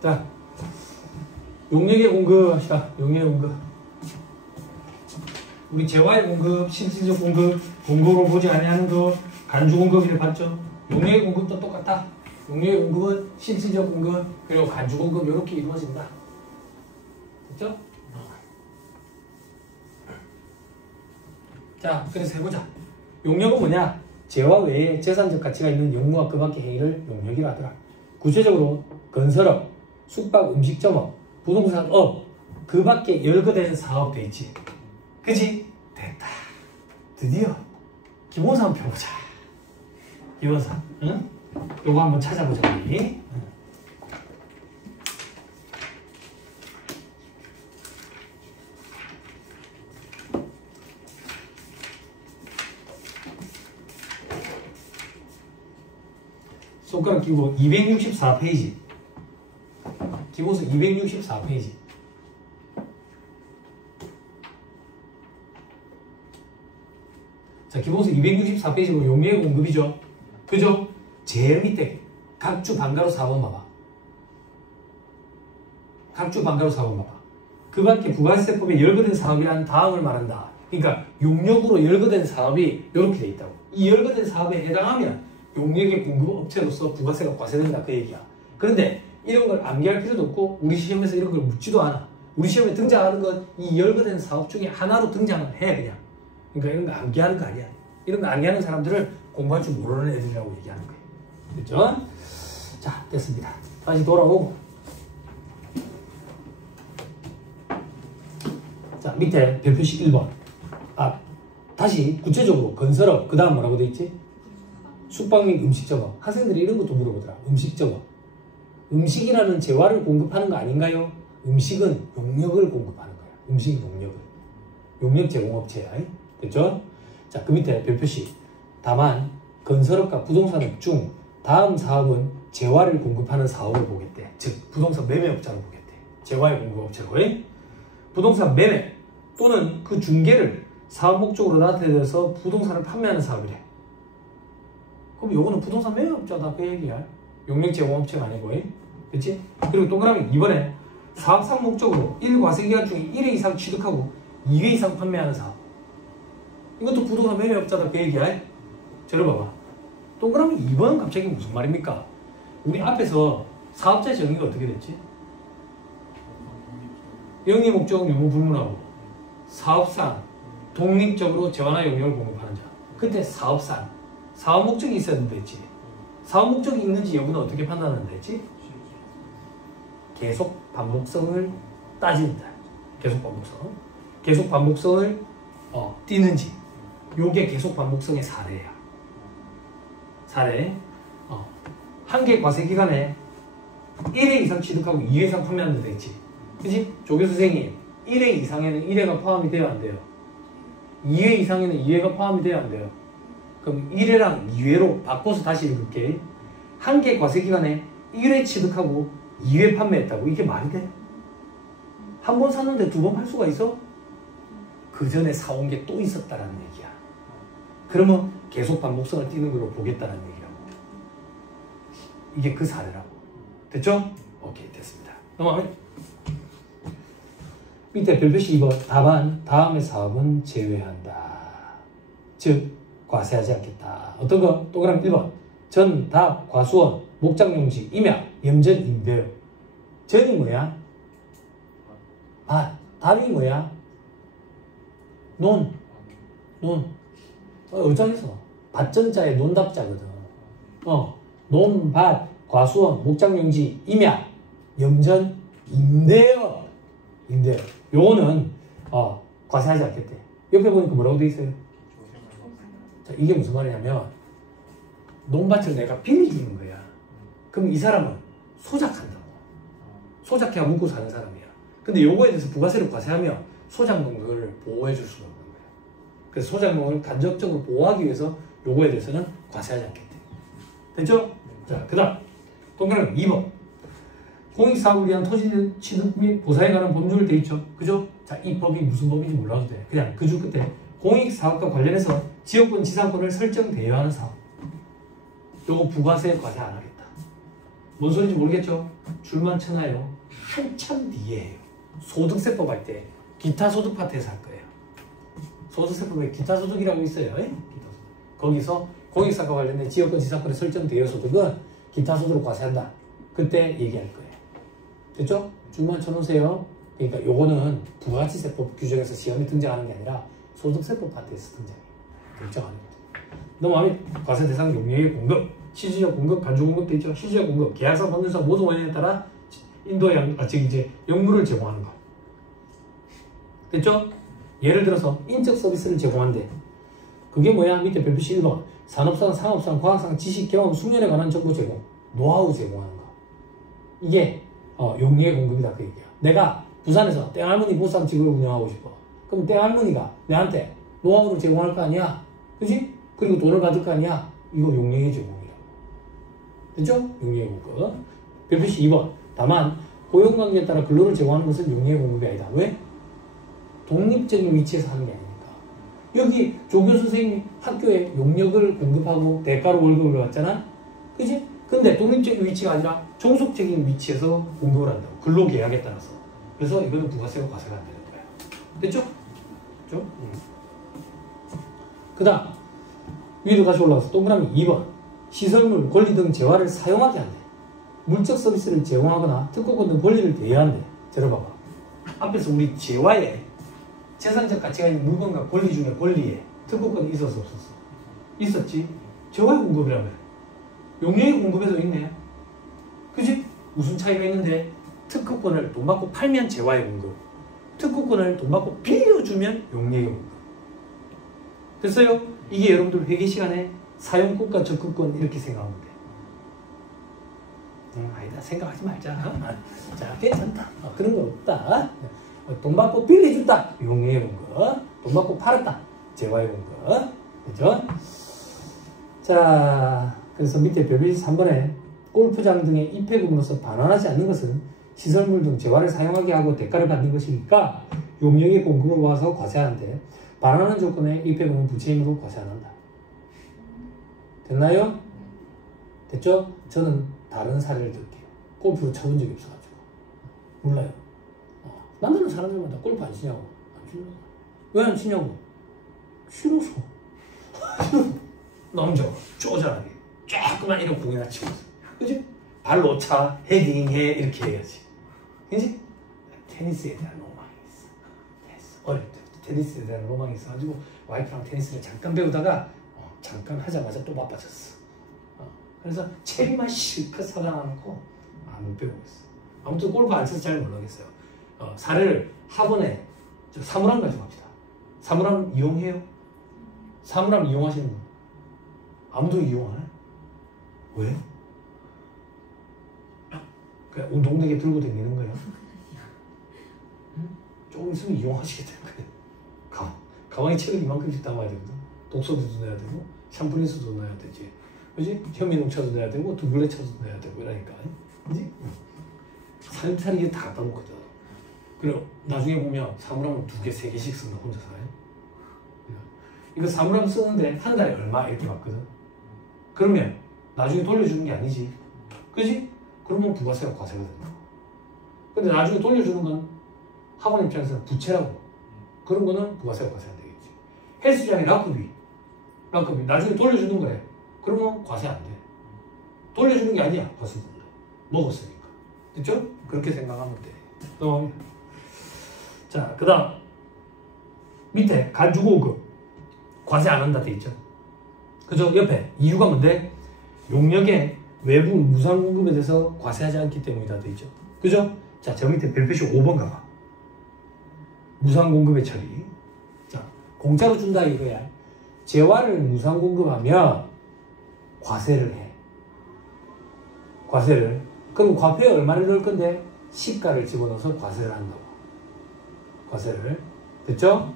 자, 용역의 공급 합시다. 용역의 공급. 우리 재화의 공급, 실질적 공급, 공급으로 보지 아니하는 거, 간주 공급이래 봤죠? 용역의 공급도 똑같아. 용역의 공급은 실질적 공급, 그리고 간주 공급 이렇게 이루어진다. 됐죠? 자, 그래서 해보자. 용역은 뭐냐? 재화 외에 재산적 가치가 있는 영무와 그 밖의 행위를 용역이라 하더라. 구체적으로 건설업, 숙박, 음식점업, 부동산업, 그 밖에 열거된 사업 돼 있지. 그지? 됐다. 드디어 기본사업 펴보자. 기본사업. 응? 요거 한번 찾아보자 우리. 응. 손가락 끼고 264페이지. 기본서 264페이지. 자, 기본서 264페이지로 용역의 공급이죠. 그죠? 제일 밑에 각주 반가로 4번 봐봐. 각주 반가로 4번 봐봐. 그 밖에 부가세법에 열거된 사업이란 다음을 말한다. 그러니까 용역으로 열거된 사업이 이렇게 돼 있다고. 이 열거된 사업에 해당하면 용역의 공급업체로서 부가세가 과세된다 그 얘기야. 그런데 이런 걸 암기할 필요도 없고 우리 시험에서 이런 걸 묻지도 않아. 우리 시험에 등장하는 건 이 열거된 사업 중에 하나로 등장을 해 그냥. 그러니까 이런 거 암기하는 거 아니야. 이런 거 암기하는 사람들을 공부할 줄 모르는 애들이라고 얘기하는 거예요. 됐죠? 자, 됐습니다. 다시 돌아오고. 자, 밑에 별표식 1번. 아, 다시 구체적으로 건설업, 그 다음 뭐라고 돼 있지? 숙박 및 음식점업. 학생들이 이런 것도 물어보더라. 음식점업. 음식이라는 재화를 공급하는 거 아닌가요? 음식은 용역을 공급하는 거야. 음식 용역을. 용역 제공업체야. 됐죠? 자, 그 밑에 별표식. 다만 건설업과 부동산업 중 다음 사업은 재화를 공급하는 사업을 보겠대. 즉 부동산 매매업자로 보겠대. 재화의 공급업체로. 부동산 매매 또는 그 중개를 사업 목적으로 나타내서 부동산을 판매하는 사업이래. 그럼 요거는 부동산 매매업자다 그 얘기야. 용역 제공업체가 아니고. 그치? 그리고 동그라미 2번에 사업상 목적으로 1과세기간 중에 1회 이상 취득하고 2회 이상 판매하는 사업. 이것도 부동산 매매업자다 그 얘기야. 들어봐봐. 동그라미 2번 갑자기 무슨 말입니까? 우리 앞에서 사업자의 정의가 어떻게 됐지? 영리 목적은 유무 불문하고 사업상 독립적으로 재화나 용역을 공급하는 자. 그때 사업상 사업 목적이 있어야 된다 했지. 사업 목적이 있는지 여부는 어떻게 판단한다 했지? 계속 반복성을 따진다. 계속 반복성. 계속 반복성을 띄는지. 요게 계속 반복성의 사례야. 사례. 한 개 과세 기간에 1회 이상 취득하고 2회 이상 판매한다 했지. 그치? 조교 선생님 1회 이상에는 1회가 포함이 돼야 안 돼요. 2회 이상에는 2회가 포함이 돼야 안 돼요. 그럼 1회랑 2회로 바꿔서 다시 읽을게. 한 개 과세 기간에 1회 취득하고 2회 판매했다고. 이게 말이 돼? 한 번 샀는데 두 번 팔 수가 있어? 그 전에 사온 게 또 있었다라는 얘기야. 그러면 계속 반복성을 띄는 걸로 보겠다는 얘기라고. 이게 그 사례라고. 됐죠? 오케이, 됐습니다. 넘어가면 밑에 별표식 2번. 다만 다음의 사업은 제외한다. 즉 과세하지 않겠다. 어떤 거? 동그라미 1번. 전, 답, 과수원, 목장용지, 임야, 염전, 임대업. 전이 뭐야? 밭. 답이 뭐야? 논. 어장에서 밭전자의 논답자거든. 논, 밭, 과수원, 목장용지, 임야, 염전, 임대업. 요거는 과세하지 않겠대. 옆에 보니까 뭐라고 돼 있어요? 자, 이게 무슨 말이냐면 논밭을 내가 빌려주는 거야. 그럼 이 사람은 소작한다고. 소작해야 묵고 사는 사람이야. 근데 요거에 대해서 부가세를 과세하면 소작농을 보호해 줄 수가 없는 거야. 그래서 소작농을 간접적으로 보호하기 위해서 요거에 대해서는 과세하지 않겠대. 됐죠? 자, 그 다음 동그라미 2번. 공익사업을 위한 토지 취득 및 보사에 관한 법률을 돼 있죠. 그죠? 자, 이 법이 무슨 법인지 몰라도 돼. 그냥 그 줄 끝에 공익사업과 관련해서 지역권 지상권을 설정 대여하는 사업. 요거 부가세 과세 안 하겠다. 뭔 소리인지 모르겠죠? 줄만 쳐놔요. 한참 뒤에 해요. 소득세법 할 때 기타 소득 파트에서 할 거예요. 소득세법에 기타 소득이라고 있어요. 기타 소득. 거기서 공익사과 관련된 지역권 지사권에 설정되어 소득은 기타 소득으로 과세한다. 그때 얘기할 거예요. 됐죠? 줄만 쳐놓으세요. 그러니까 요거는 부가가치세법 규정에서 시험에 등장하는 게 아니라 소득세법 파트에서 등장해요. 결정하는 거죠. 넘어가면 과세 대상 용역의 공급, 시주적 공급, 간주 공급 돼 있죠. 시주적 공급, 계약상, 법률상 모든 원인에 따라 이제 역물을 제공하는 거. 됐죠? 예를 들어서 인적 서비스를 제공한대. 그게 뭐야? 밑에 별표시 1번. 산업상, 상업상, 과학상, 지식, 경험, 숙련에 관한 정보 제공, 노하우 제공하는 거. 이게 용역의 공급이다 그 얘기야. 내가 부산에서 땡할머니 보쌈집을 운영하고 싶어. 그럼 땡할머니가 내한테 노하우를 제공할 거 아니야? 그지? 그리고 돈을 받을 거 아니야? 이거 용역의 제공이라고. 됐죠? 용역의 공급. 별표시 2번. 다만 고용관계에 따라 근로를 제공하는 것은 용역의 공급이 아니다. 왜? 독립적인 위치에서 하는 게 아니니까. 여기 조교 선생님이 학교에 용역을 공급하고 대가로 월급을 받잖아? 그지? 근데 독립적인 위치가 아니라 종속적인 위치에서 공급을 한다고. 근로계약에 따라서. 그래서 이거는 부가세가 과세가 안 되는 거야. 됐죠? 됐죠? 그 다음 위로 다시 올라가서 동그라미 2번. 시설물, 권리 등 재화를 사용하게 한대. 물적 서비스를 제공하거나 특허권 등 권리를 대여한대. 들어봐봐. 앞에서 우리 재화에 재산적 가치가 있는 물건과 권리 중에 권리에 특허권이 있었어 없었어? 있었지. 재화의 공급이라며. 용역의 공급에도 있네. 그치? 무슨 차이가 있는데 특허권을 돈 받고 팔면 재화의 공급, 특허권을 돈 받고 빌려주면 용역의 공급. 됐어요? 이게 여러분들 회계 시간에 사용권과 적극권 이렇게 생각하면 돼. 아니다. 생각하지 말자. 자, 괜찮다. 그런 거 없다. 돈 받고 빌려준다. 용역의 공급. 돈 받고 팔았다. 재화의 공급. 그죠? 자, 그래서 밑에 별표시 3번에 골프장 등의 입회금으로서 반환하지 않는 것은 시설물 등 재화를 사용하게 하고 대가를 받는 것이니까 용역의 공급을 모아서 과세하는데 반환하는 조건에 입회금은 부채임으로 과세 안 한다. 됐나요? 됐죠? 저는 다른 사례를 들게요. 골프를 쳐본 적이 없어가지고 몰라요. 만나는 사람들마다 골프 안 치냐고. 안 치냐고. 왜 안 치냐고? 싫어서. 남자 쪼잔하게 조그만 이런 공이나 치고 있어. 그지? 발로 차, 헤딩해 이렇게 해야지. 그지? 테니스에 대한 로망이 있어. 어릴 때부터 테니스에 대한 로망이 있어가지고 와이프랑 테니스를 잠깐 배우다가 잠깐 하자마자 또 바빠졌어. 그래서 체리만 실컷 사다 놓고 못 배우고 있어. 아무튼 골프 안 쳐서 잘 모르겠어요. 사례를 학원에 사물함 가지고 갑시다. 사물함 이용해요? 사물함 이용하시는 분? 아무도 이용 안 해? 왜? 그냥 운동되게 들고 다니는 거야? 조금 있으면 이용하시게 될 거야. 가방에 책을 이만큼씩 담아야 되거든. 독서지도 넣어야 되고 샴푸리스도 넣어야 되지. 그지? 현미농차도 넣어야 되고 두블레차도 넣어야 되고 이러니까. 그지? 살살이 이게 다 갖다 놓거든. 그리고 나중에 보면 사물함을 2개, 3개씩 쓴다 혼자 살아요. 이거 사물함 쓰는데 한 달에 얼마 이렇게 받거든. 그러면 나중에 돌려주는 게 아니지. 그지? 그러면 부가세가 과세가 된다. 근데 나중에 돌려주는 건 학원 입장에서는 부채라고. 그런 거는 부가세가 과세 안 되겠지. 헬스장의 락커비 나중에 돌려주는 거래. 그러면 과세 안 돼. 돌려주는 게 아니야. 과세 된다. 먹었으니까. 됐죠? 그렇게 생각하면 돼. 넘어갑니다. 자, 그 다음 밑에 간주고급 과세 안 한다 돼 있죠. 그죠? 옆에 이유가 뭔데? 용역의 외부 무상 공급에 대해서 과세하지 않기 때문이다 돼 있죠. 그죠? 자, 저 밑에 별표시 5번 가봐. 무상 공급의 처리. 자, 공짜로 준다 이거야. 재화를 무상 공급하면 과세를 해. 과세를. 그럼 과표에 얼마를 넣을 건데? 시가를 집어넣어서 과세를 한다고. 과세를. 됐죠?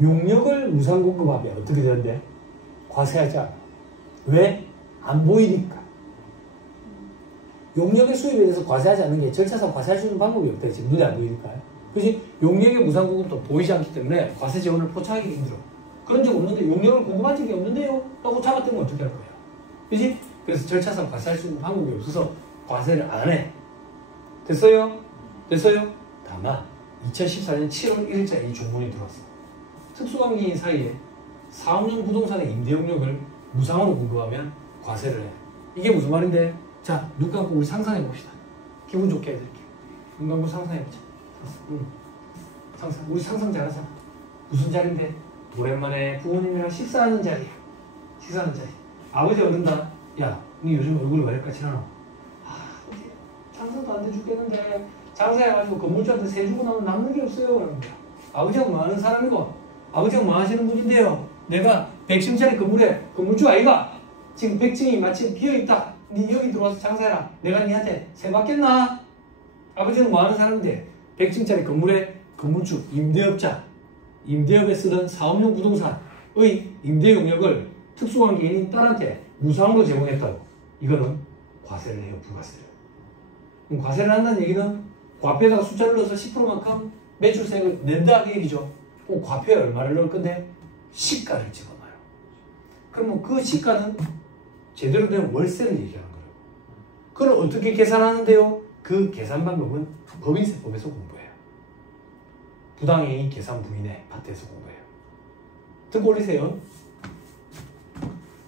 용역을 무상 공급하면 어떻게 되는데? 과세하지 않아. 왜? 안 보이니까. 용역의 수입에 대해서 과세하지 않는 게 절차상 과세할 수 있는 방법이 없다. 지금 눈에 안 보이니까. 그지? 용역의 무상 공급도 보이지 않기 때문에 과세 지원을 포착하기 힘들어. 그런 적 없는데 용역을 공급한 적이 없는데요? 라고 잡았더니 어떻게 할 거야? 그지? 그래서 절차상 과세할 수 있는 방법이 없어서 과세를 안 해. 됐어요? 됐어요? 다만 2014년 7월 1일자 이 조문이 들어왔어. 특수관계인 사이에 사업용 부동산의 임대 용역을 무상으로 공급하면 과세를 해. 이게 무슨 말인데? 자, 눈 감고 우리 상상해 봅시다. 기분 좋게 해드릴게요. 눈 감고 상상해 보자. 상상. 우리 상상 잘하잖아. 무슨 자리인데? 오랜만에 부모님이랑 식사하는 자리야. 식사하는 자리. 아버지 어른다. 야, 니 요즘 얼굴이 왜 이렇게 까칠하노? 장사도 안 돼 죽겠는데 장사해가지고 건물주한테 세 주고 나면 남는 게 없어요. 그러는 거야. 아버지가 뭐 하는 사람이고 아버지가 뭐 하시는 분인데요. 내가 100층짜리 건물에 건물주 아이가 지금 100층이 마침 비어있다. 니 여기 들어와서 장사해라. 내가 니한테 세 받겠나? 아버지는 뭐 하는 사람인데 100층짜리 건물에 건물주, 임대업자, 임대업에 쓰던 사업용 부동산의 임대 용역을 특수관계인인 딸한테 무상으로 제공했다고. 이거는 과세를 해요. 부가세를. 그럼 과세를 한다는 얘기는 과표에다가 숫자를 넣어서 10%만큼 매출세액을 낸다 그 얘기죠. 그럼 과표에 얼마를 넣을 건데? 시가를 집어넣어요. 그러면 그 시가는 제대로 된 월세를 얘기하는 거예요. 그걸 어떻게 계산하는데요? 그 계산 방법은 법인세법에서 공부해요. 부당행위 계산 부인의 파트에서 공부해요. 듣고 올리세요.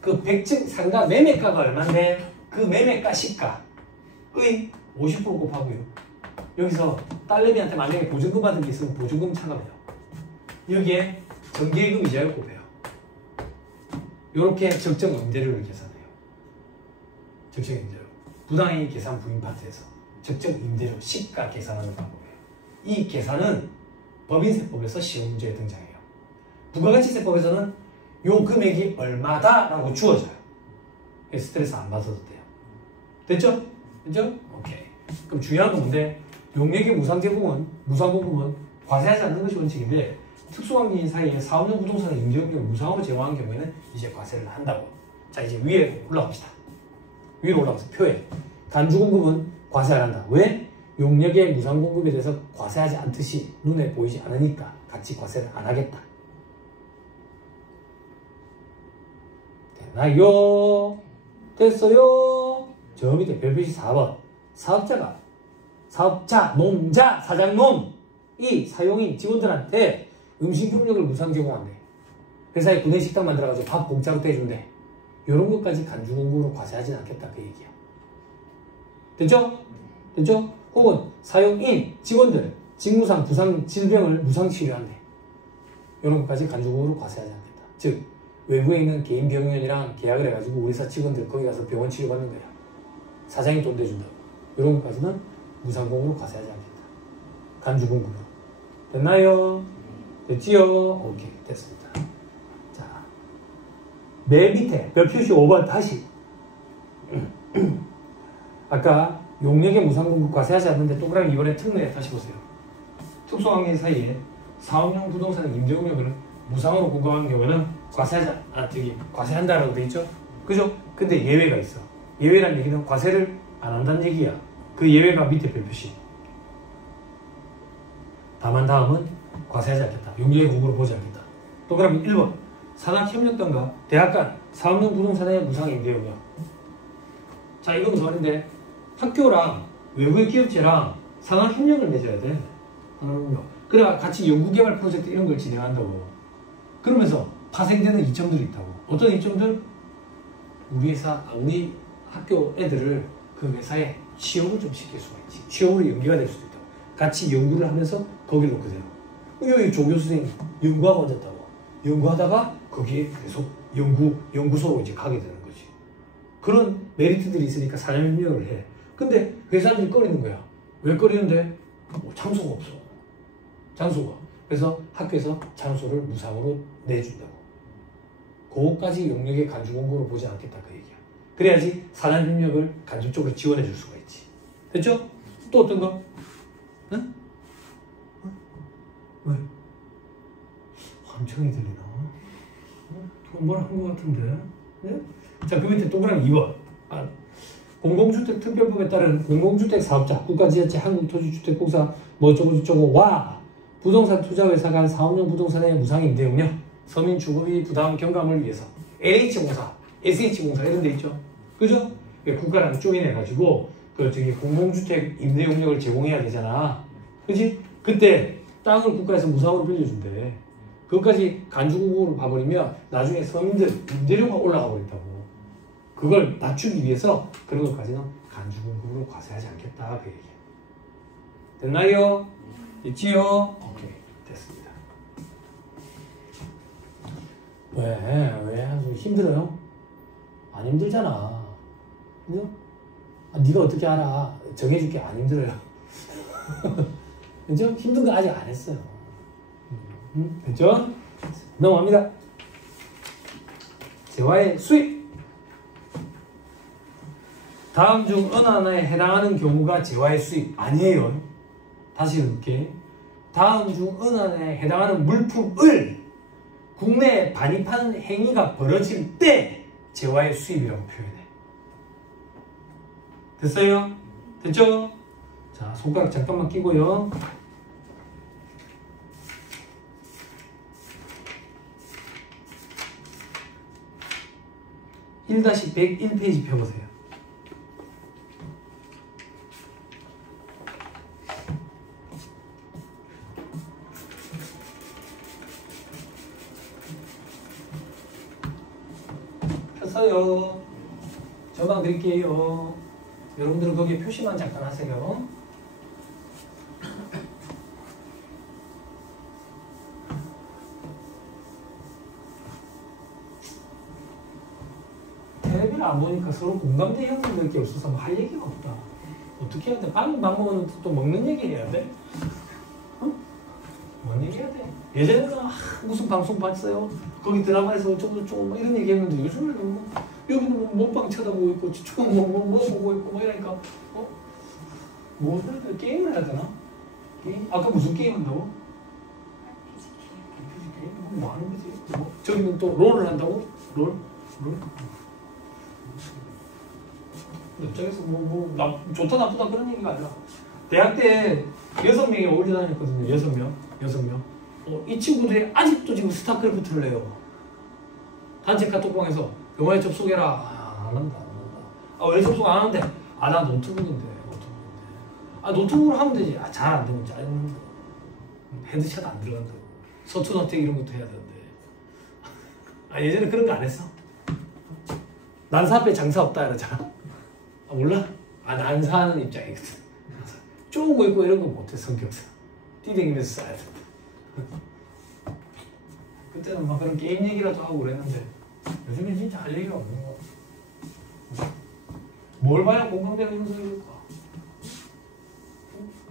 그 100층 상가 매매가가 얼마인데 그 매매가 시가의 50% 곱하고요. 여기서 딸내미한테 만약에 보증금 받은 게 있으면 보증금 차감해요. 여기에 정기예금 이자율 곱해요. 이렇게 적정 임대료를 계산해요. 적정 임대료. 부당행위 계산 부인 파트에서 적정 임대료 시가 계산하는 방법이에요. 이 계산은 법인세법에서 시험 문제에 등장해요. 부가가치세법에서는 요 금액이 얼마다 라고 주어져요. 스트레스 안 받아도 돼요. 됐죠? 됐죠? 오케이. 그럼 중요한 건 뭔데? 용역의 무상 제공은, 무상 공급은 과세하지 않는 것이 원칙인데 특수관계인 사이에 사업용 부동산의 임대용역을 무상으로 제공한 경우에는 이제 과세를 한다고. 자, 이제 위에 올라갑시다. 위로 올라가서 표에 간주 공급은 과세 안 한다. 왜? 용역의 무상 공급에 대해서 과세하지 않듯이 눈에 보이지 않으니까 같이 과세를 안 하겠다. 됐나요? 됐어요? 저 밑에 별표시 4번. 사업자, 농자, 사장놈이 사용인 직원들한테 음식 경력을 무상 제공한대. 회사에 구내식당 만들어가지고 밥 공짜로 떼준대. 이런 것까지 간주 공급으로 과세하진 않겠다 그 얘기야. 됐죠? 됐죠? 혹은 사용인 직원들 직무상 부상 질병을 무상 치료한대. 이런 것까지 간주 공급으로 과세하지 않겠다. 즉 외부에 있는 개인 병원이랑 계약을 해가지고 우리 회사 직원들 거기 가서 병원 치료받는 거야. 사장이 돈 대준다고. 이런 것까지는 무상 공급으로 과세하지 않겠다. 간주 공급으로. 됐나요? 됐지요? 오케이, 됐습니다. 자, 맨 밑에 별표시 5번 다시. 아까 용역의 무상 공급 과세하지 않는데 동그라미 이번에 특례 다시 보세요. 특수관계 사이에 사업용 부동산의 임대용역을 무상으로 공급하는 경우에는 과세한다라고 돼 있죠? 그죠? 근데 예외가 있어. 예외란 얘기는 과세를 안 한다는 얘기야. 그 예외가 밑에 별표시. 다만 다음은 과세하지 않겠다. 용역의 공급으로 보지 않겠다. 동그라미 1번. 산학협력단과 대학 간 사업용 부동산의 무상 임대용역. 자, 이건 무슨 말인데? 학교랑 외부의 기업체랑 산학협력을 맺어야 돼. 그래야 같이 연구개발 프로젝트 이런 걸 진행한다고. 그러면서 파생되는 이점들이 있다고. 어떤 이점들? 우리 학교 애들을 그 회사에 취업을 좀 시킬 수가 있지. 취업으로 연계가 될 수도 있다고. 같이 연구를 하면서 거기로 그대로. 여기 조 교수님 연구하고 앉았다고. 연구하다가 거기에 계속 연구소로 이제 가게 되는 거지. 그런 메리트들이 있으니까 사장협력을 해. 근데 회사들이 꺼리는 거야. 왜 꺼리는데? 장소가 없어. 장소가. 그래서 학교에서 장소를 무상으로 내준다고. 그거까지 용역의 간주 공급으로 보지 않겠다 그 얘기야. 그래야지 산학협력을 간접적으로 지원해 줄 수가 있지. 됐죠? 또 어떤 거? 응? 왜? 함정이 들리나? 누가 뭐라 한 거 같은데? 네? 자, 그 밑에 동그라미 2번. 공공주택 특별법에 따른 공공주택 사업자, 국가지자체, 한국토지주택공사 뭐 어쩌고 와 부동산 투자회사 간 사업용 부동산의 무상 임대용역, 서민 주거비 부담 경감을 위해서 LH공사, SH공사 이런 데 있죠. 그죠? 국가랑 조인해가지고 그 저기 공동주택 임대 용역을 제공해야 되잖아. 그지? 그때 땅을 국가에서 무상으로 빌려준대. 그것까지 간주공으로 봐버리면 나중에 서민들 임대료가 올라가 버린다고. 그걸 낮추기 위해서 그런 것까지는 간주공으로 과세하지 않겠다 그 얘기야. 됐나요? 있지요? 오케이, 됐습니다. 왜 힘들어요? 안 힘들잖아. 그죠? 네가 어떻게 알아? 정해줄게. 안 힘들어요. 그죠? 힘든 거 아직 안 했어요. 됐죠? 넘어갑니다. 재화의 수입. 다음 중 어느 하나에 해당하는 경우가 재화의 수입 아니에요. 다시 읽을게. 다음 중 어느 하나에 해당하는 물품을 국내에 반입하는 행위가 벌어질 때 재화의 수입이라고 표현해. 됐어요? 됐죠? 자, 손가락 잠깐만 끼고요. 1-101페이지 펴보세요. 폈어요. 전방 드릴게요. 여러분들은 거기에 표시만 잠깐 하세요. 텔레비를 안 보니까 서로 공감대 형성될 게 없어서 뭐 할 얘기가 없다. 어떻게 해야 돼? 방법은 또 먹는 얘기 해야 돼? 어? 뭔 얘기 해야 돼? 예전에는 무슨 방송 봤어요? 거기 드라마에서 어쩌고저쩌고 뭐 이런 얘기 했는데 요즘에는 뭐 여기는 뭐 몸빵 쳐다보고 있고 저쪽은 뭐 보고 있고 뭐 이러니까 뭐 해야 돼? 게임을 해야 되나? 게임? 아까 무슨 게임 한다고? RPG 게임? 뭐 하는 거지? 뭐? 저기는 또 롤을 한다고? 롤? 입장에서 좋다 나쁘다 그런 얘기가 아니라 대학 때 6명이 어울려 다녔거든요. 6명. 이 친구들이 아직도 지금 스타크래프트를 해요. 단체 카톡방에서 영화에 접속해라. 안 한다. 왜 접속 안 하는데? 나 노트북인데. 노트북으로 하면 되지. 잘 안 되면 짜증난다. 헤드샷 안 들어간다고. 서툰어택 이런 것도 해야 되는데. 예전에 그런 거 안 했어? 난사 앞에 장사 없다 이러잖아. 몰라? 난사하는 입장이거든. 쪼고 있고 이런 거 못해. 성격상 뛰댕기면서 써야 된다. 그때는 막 그런 게임 얘기라도 하고 그랬는데 요즘엔 진짜 할 얘기가 없는 거. 뭘 봐야 공감대가 형성될까?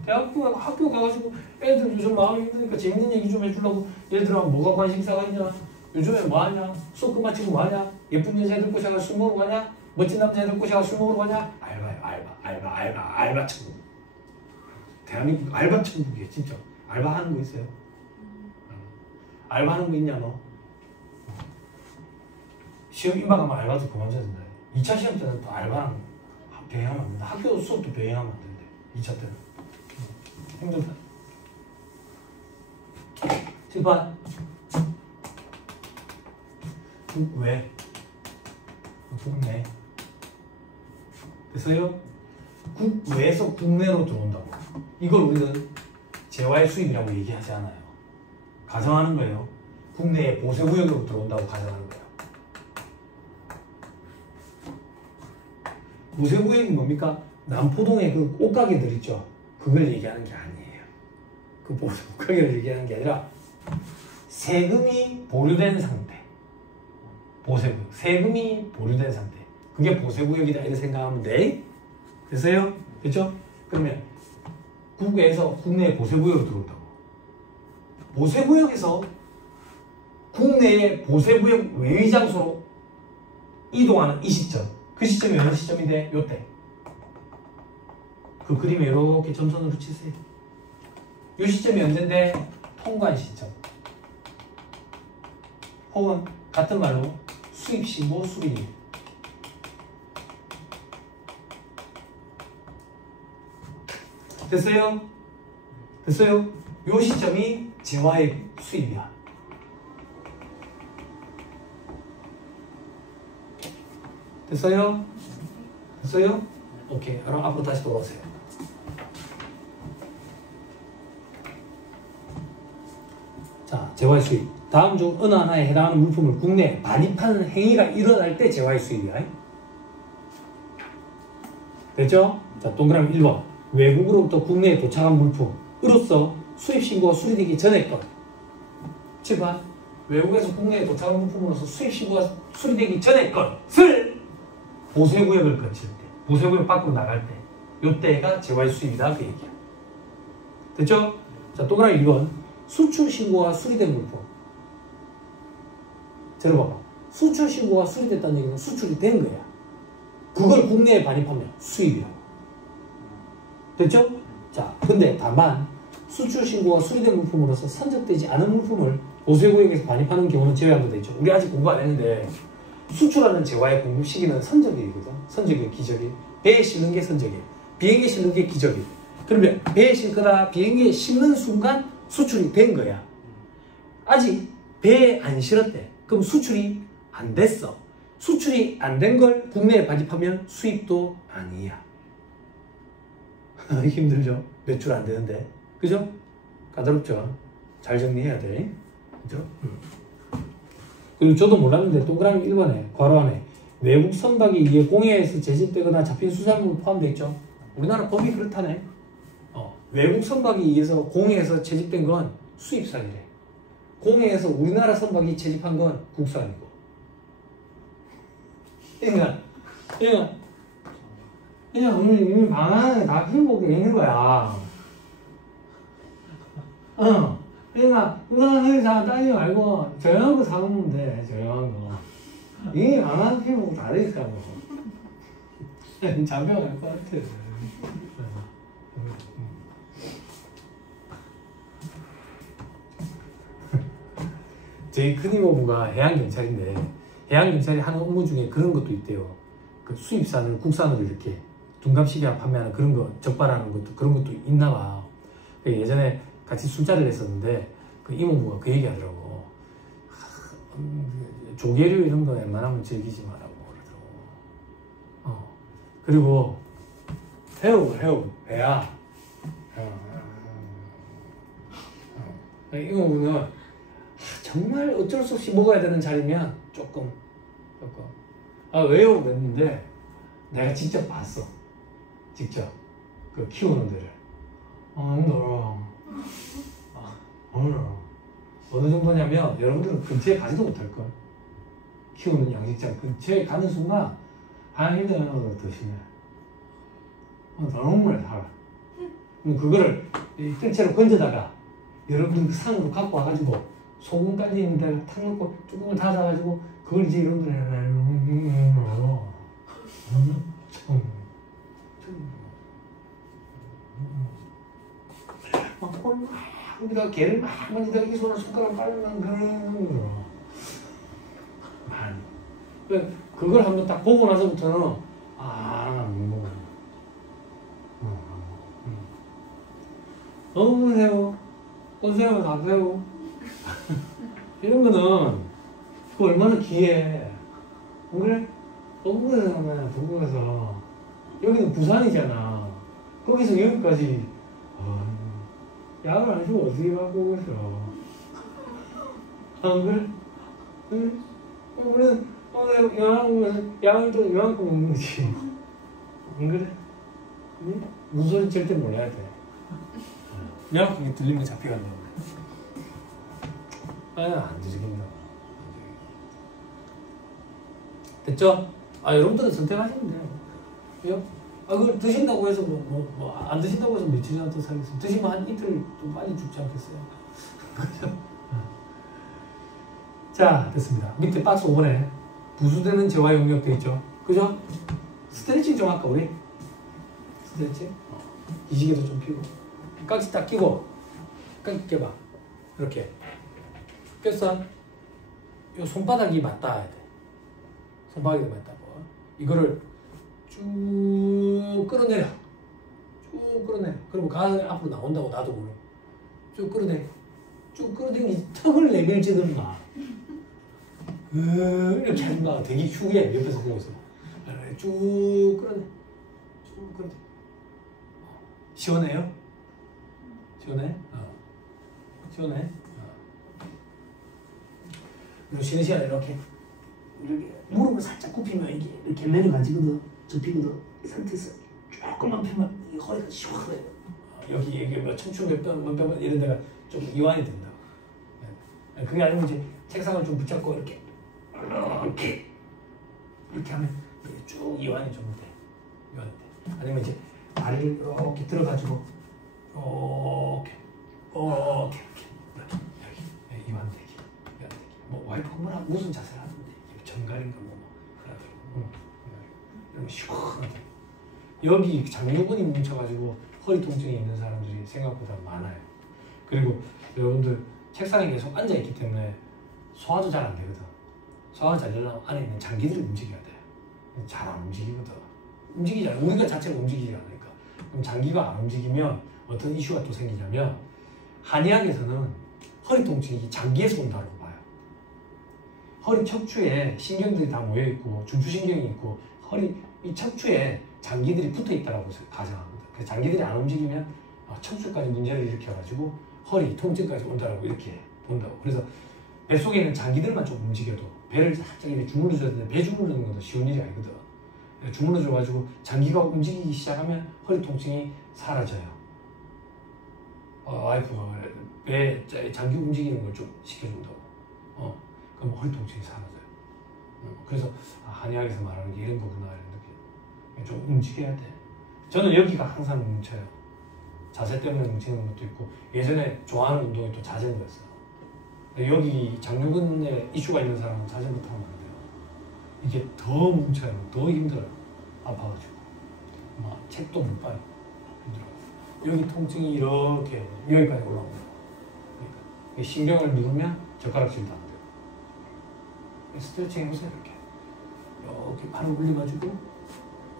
학교 가가지고 애들 요즘 마음이 힘드니까 재밌는 얘기 좀 해주려고 얘들아 뭐가 관심사가 있냐? 요즘에 뭐 하냐? 수업 끝마치고 뭐 하냐? 예쁜 여자애들 꼬셔가 술 먹으러 가냐? 멋진 남자애들 꼬셔가 술 먹으러 가냐? 알바 천국. 대한민국 알바 천국이에요. 진짜. 알바하는 거 있어요? 알바하는 거 있냐 너? 시험 임박하면 알바도 그만둬야 된다. 2차 시험 때는 또 알바랑 병행하면 안 된다. 학교 수업도 병행하면 안 된대. 2차 때는. 힘들다. 7번. 왜? 국내. 됐어요? 국외에서 국내로 들어온다고. 이걸 우리는 재화의 수입이라고 얘기하지 않아요. 가정하는 거예요. 국내에 보세구역으로 들어온다고 가정하는 거예요. 보세구역이 뭡니까? 남포동에 그 옷가게들 있죠? 그걸 얘기하는 게 아니에요. 그 옷가게를 얘기하는 게 아니라 세금이 보류된 상태. 보세구역. 세금이 보류된 상태. 그게 보세구역이다 이렇게 생각하면 돼. 됐어요? 됐죠? 그러면 국외에서 국내에 보세구역으로 들어온다고. 보세구역에서 국내의 보세구역 외의 장소로 이동하는 이 시점. 그 시점이 어느 시점이 돼? 요때. 그 그림에 이렇게 점선으로 치세요. 이 시점이 언젠데? 통관 시점. 혹은 같은 말로 수입신고 수리일. 됐어요? 됐어요? 요 시점이 재화의 수입이야. 됐어요? 됐어요? 오케이. 그럼 앞으로 다시 돌아오세요. 자, 재화의 수입. 다음 중 어느 하나에 해당하는 물품을 국내에 반입하는 행위가 일어날 때 재화의 수입이야. 됐죠? 자, 동그라미 1번. 외국으로부터 국내에 도착한 물품으로서 수입 신고가 수리되기 전에 것. 7번. 외국에서 국내에 도착한 물품으로서 수입 신고가 수리되기 전에 것을 보세구역을 거칠 때, 보세구역 밖으로 나갈 때, 요때가 재화의 수입이다. 그 얘기야. 됐죠? 자, 동그라미 2번. 수출 신고가 수리된 물품. 들어봐봐. 수출 신고가 수리됐다는 얘기는 수출이 된 거야. 그걸 국내에 반입하면 수입이야. 됐죠? 자, 근데 다만 수출 신고가 수리된 물품으로서 선적되지 않은 물품을 보세구역에서 반입하는 경우는 제외한다 돼 있죠. 우리 아직 공부 안 했는데 수출하는 재화의 공급 시기는 선적일이거든. 선적일, 기적일. 배에 실는 게 선적일, 비행기에 실는 게 기적일. 그러면 배에 실거나 비행기에 실는 순간 수출이 된 거야. 아직 배에 안 실었대. 그럼 수출이 안 됐어. 수출이 안 된 걸 국내에 반입하면 수입도 아니야. 힘들죠? 매출 안 되는데. 그죠? 까다롭죠? 잘 정리해야 돼. 그죠? 그리고 저도 몰랐는데 동그라미 1번에 괄호 안에 외국 선박에 의해 공해에서 제집되거나 잡힌 수산물 포함되어 있죠? 우리나라 법이 그렇다네. 외국 선박에 의해서 공해에서 채집된 건 수입산이래. 공해에서 우리나라 선박이 채집한 건 국산이고. 그러니까 오늘 이미 망하는 다 필복이 있는 거야. 그러니까 우리나라 회사 따지 말고 저렴한 거 사오면 돼. 저렴한 거. 이미 망하는 필복 다 돼 있다고. 잡혀갈 것 같아. 저희 큰 이모부가 해양경찰인데 해양경찰이 하는 업무 중에 그런 것도 있대요. 그 수입산을 국산으로 이렇게 둔갑시비하 판매하는 그런 거 적발하는 것도 그런 것도 있나 봐. 예전에 같이 술자리를 했었는데 그 이모부가 그 얘기 하더라고. 조개류 이런 거 웬만하면 즐기지 말라고 그러더라고. 그리고 회우 배야. 이모부는 정말 어쩔 수 없이 먹어야 되는 자리면 조금 왜요? 그랬는데 내가 직접 봤어. 직접 그 키우는 데를. 힘들어. 어느 정도냐면 여러분들은 근처에 가지도 못할걸. 키우는 양식장 근처에 가는 순간 힘들면 더 심해. 너무 오래 살아. 그럼 그거를 뜰채로 건져다가 여러분들 그 상으로 갖고 와가지고 소금 깔리는 데를 탁 넣고 뚜껑을 닫아가지고 그걸 이제 여러분들 여기다가 개를 막 만지다가 이 손가락 빨면 그런 그걸 한번 딱 보고 나서부터는 너무 새우, 꽃새우, 다새우 이런 거는 그거 얼마나 귀해. 안 그래? 동국에서 여기는 부산이잖아. 거기서 여기까지 약을 안 주고 어떻게 갖고 오겠어. 안 그래? 우리는 양을 또 요만큼 먹는 거지. 안 그래? 무슨 소리 절대 몰라야 돼. 명확하게 들리면 잡혀간다고. 안 뒤집힌다. 됐죠? 여러분들은 선택하시면 돼요. 그걸 드신다고 해서 안 드신다고 해서 며칠이나 더 살겠어요. 드시면 한 이틀 좀 빨리 죽지 않겠어요? 자, 됐습니다. 밑에 박스 5번에 부수되는 재화 용역 되어 있죠? 그죠? 스트레칭 좀 할까, 우리? 스트레칭? 기지개도 좀 펴고. 깍지 딱 끼고, 깍지 껴봐. 이렇게. 그래서 요 손바닥이 맞닿아야 돼. 손바닥이 맞닿고 이거를 쭉 끌어내려. 쭉 끌어내려. 그리고 가슴이 앞으로 나온다고 나도 모르고 쭉 끌어내려. 쭉 끌어당기 턱을 내밀지든가 이렇게 하든가 되게 휴게 옆에서 보고 있어. 쭉 끌어내. 쭉 쭉 그렇게. 시원해요? 시원해? 시원해? 그리고 쉬는 시간에 이렇게 무릎을 살짝 굽히면 이게 이렇게 내려가지거든. 접히거든. 이 상태에서 조금만 펴면 이 허리가 시원해요. 여기 뭐 척추 몇 번 이런 데가 좀 이완이 된다. 그게 아니면 이제 책상을 좀 붙잡고 이렇게 하면 쭉 이완이 좀 돼. 이완이 돼. 아니면 이제 다리를 이렇게 들어가지고 이렇게 여기 이완되기. 뭐 와이프가 뭐라 무슨 자세를 하는데 정갈인가 뭐 이러면 시원하게. 여기 장요근이 뭉쳐가지고 허리 통증이 있는 사람들이 생각보다 많아요. 그리고 여러분들 책상에 계속 앉아있기 때문에 소화도 잘 안 되거든. 소화가 잘 되려면 안에 있는 장기들이 움직여야 돼. 잘 안 움직이거든. 움직이잖아. 우리가 자체가 움직이지 않으니까. 그럼 장기가 안 움직이면 어떤 이슈가 또 생기냐면 한의학에서는 허리 통증이 장기에서 온다고 봐요. 허리 척추에 신경들이 다 모여있고 중추신경이 있고 허리 이 척추에 장기들이 붙어있다고 가정합니다. 그 장기들이 안 움직이면 척추까지 문제를 일으켜가지고 허리 통증까지 온다라고 이렇게 본다고. 그래서 뱃속에 있는 장기들만 좀 움직여도 배를 살짝 이렇게 주물러줘야 되는데 배 주물르는 것도 쉬운 일이 아니거든. 주물러줘가지고 장기가 움직이기 시작하면 허리 통증이 사라져요. 와이프가 배 장기 움직이는 걸 좀 시켜준다고. 그럼 허리 통증이 사라져요. 그래서 한의학에서 말하는 게 이런 거구나 이런 좀 움직여야 돼. 저는 여기가 항상 뭉쳐요. 자세 때문에 뭉치는 것도 있고 예전에 좋아하는 운동이 또 자전거였어요. 여기 장요근에 이슈가 있는 사람은 자전거 타면 안 돼요. 이게 더 뭉쳐요. 더 힘들어요. 아파가지고 막 책도 못 봐요. 힘들어요. 여기 통증이 이렇게 여기까지 올라옵니다. 그러니까 신경을 누르면 젓가락질도 안 돼요. 스트레칭 해보세요. 이렇게 팔을 올려가지고